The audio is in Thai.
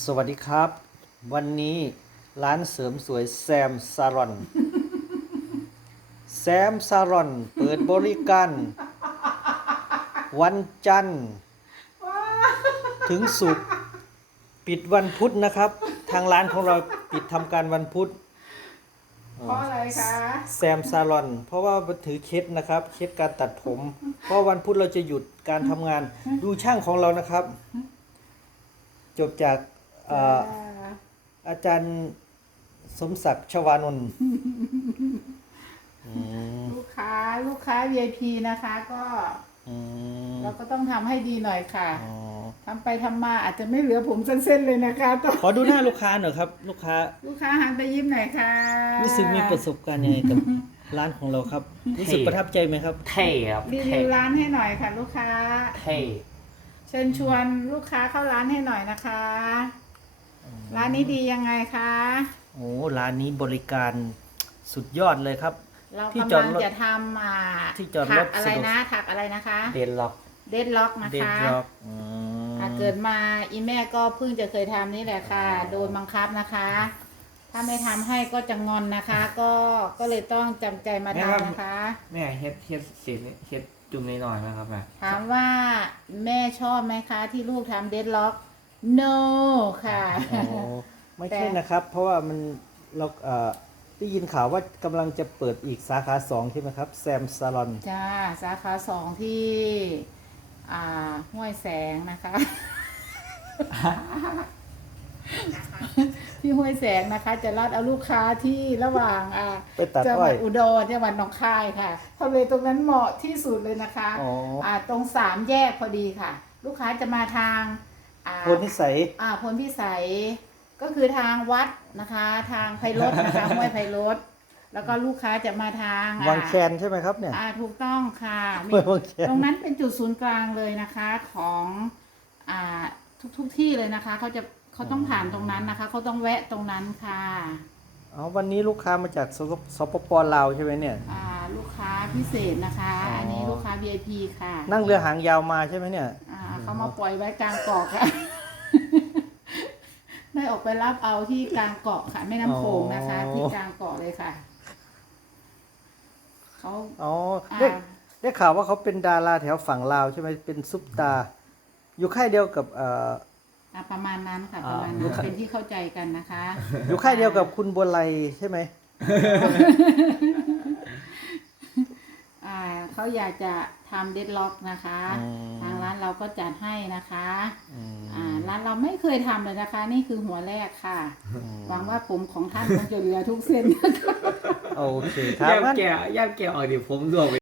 สวัสดีครับ วันนี้ร้านเสริมสวยแซมซารอน แซมซารอน เปิดบริการ วันจันทร์ ถึงศุกร์ปิดวันพุธนะครับ ทางร้านของเราปิดทำการวันพุธเพราะอะไรคะ แซมซาลอน เพราะว่าถือเคสนะครับเคสการตัดผม เพราะวันพุธเราจะหยุดการทำงาน ดูช่างของเรานะครับ จบจากเอ่ออาจารย์สมศักดิ์ชวานนท์อืมลูกค้าลูกค้า VIP นะคะ ก็อืมเราก็ต้องทำให้ดีหน่อยค่ะอ๋อทำไปทำมาอาจจะไม่เหลือผมเส้นๆเลยนะคะต้องขอดูหน้าลูกค้าหน่อยครับ ลูกค้า ลูกค้าหันไปยิ้มหน่อยค่ะรู้สึกมีประสบการณ์ยังไงกับร้านของเราครับ รู้สึกประทับใจไหมครับเท่ครับรีเท่วิวร้านให้หน่อยค่ะ ลูกค้าเท่เชิญชวนลูกค้าเข้าร้านให้หน่อยนะคะ ร้านนี้ดียังไงคะ โอ้ร้านนี้บริการสุดยอดเลยครับ เราที่กำจอดลังรถ จะทำอ่าที่จอดรถถักอะไรสะดวก นะถักอะไรนะคะ เดนล็อกเดดล็อกนะเดดคะร็อกอ่าเกิดมาอีแม่ก็เพิ่งจะเคยทำนี่แหละค่ะ โดนบังคับนะคะ ถ้าไม่ทำให้ก็จะงอนนะคะ ก็ก็เลยต้องจำใจมาทำนะคะ แม่เฮ็ดเฮ็ดเศษเฮ็ดจุ่มน้อยๆไหมครับแม่ถามว่าแม่ชอบไหมคะ ที่ลูกทำเดดล็อก no ค่ะ อ๋อไม่ใช่นะครับ เพราะว่ามันเราเอ่อได้ยินข่าวว่ากำลังจะเปิดอีกสาขาสองใช่ไหมครับแซมซาลอนจ้า สาขาสองที่ อ่า ห้วยแสงนะคะ ที่ห้วยแสงนะคะ จะรัดเอาลูกค้าที่ระหว่างอ่าไปตัดจังหอ้อวัดยอุดรจังหวัดหนองคายค่ะทำเลตรงนั้นเหมาะที่สุดเลยนะคะ อ๋ออ่าตรงสามแยกพอดีค่ะ ลูกค้าจะมาทาง อ่า โพลนิสัย อ่าพลพิสัยก็คือทางวัดนะคะ ทางไพรถนะคะห้วยไพรถแล้วก็ลูกค้าจะมาทางอ่วังแคนใช่ไหมครับเนี่ยอ่าถูกต้องค่ะมีห้วยวังแคนตรงนั้นเป็นจุดศูนย์กลางเลยนะคะของอ่าทุกทุกที่เลยนะคะเขาจะเขาต้องผ่านตรงนั้นนะคะเขาต้องแวะตรงนั้นค่ะอ๋อวันนี้ลูกค้ามาจากสปสปปลาวใช่ไหมเนี่ย อ่าลูกค้าพิเศษนะคะอ๋ออัอันนี้ลูกค้า VIP ค่ะนั่งเรือหางยาวมาใช่ไหมเนี่ย อ่า เขามาปล่อยไว้กลางเกาะค่ะ ได้ออกไปรับเอาที่กลางเกาะค่ะแม่น้ำโขงนะคะอ๋อที่กลางเกาะเลยค่ะเขาอ๋ออ่าได้ได้ข่าวว่าเขาเป็นดาราแถวฝั่งลาวใช่ไหมเป็นซุปตา อยู่ค่ายเดียวกับเอ่ออ่าประมาณนั้นค่ะอ่าประมาณนั้นเป็นที่เข้าใจกันนะคะ อยู่ค่ายเดียวกับคุณบัวไลใช่ไหมอ่า เขาอยากจะทำเดดล็อกนะคะ อืม ทางร้านเราก็จัดให้นะคะอืมอ่าร้านเราไม่เคยทำเลยนะคะ นี่คือหัวแรกค่ะ หวังว่าผมของท่านคงจะเหลือทุกเส้นนะคะ โอเคครับย่ามงั้น แกะย่ามแกะออกดิผมรวมไป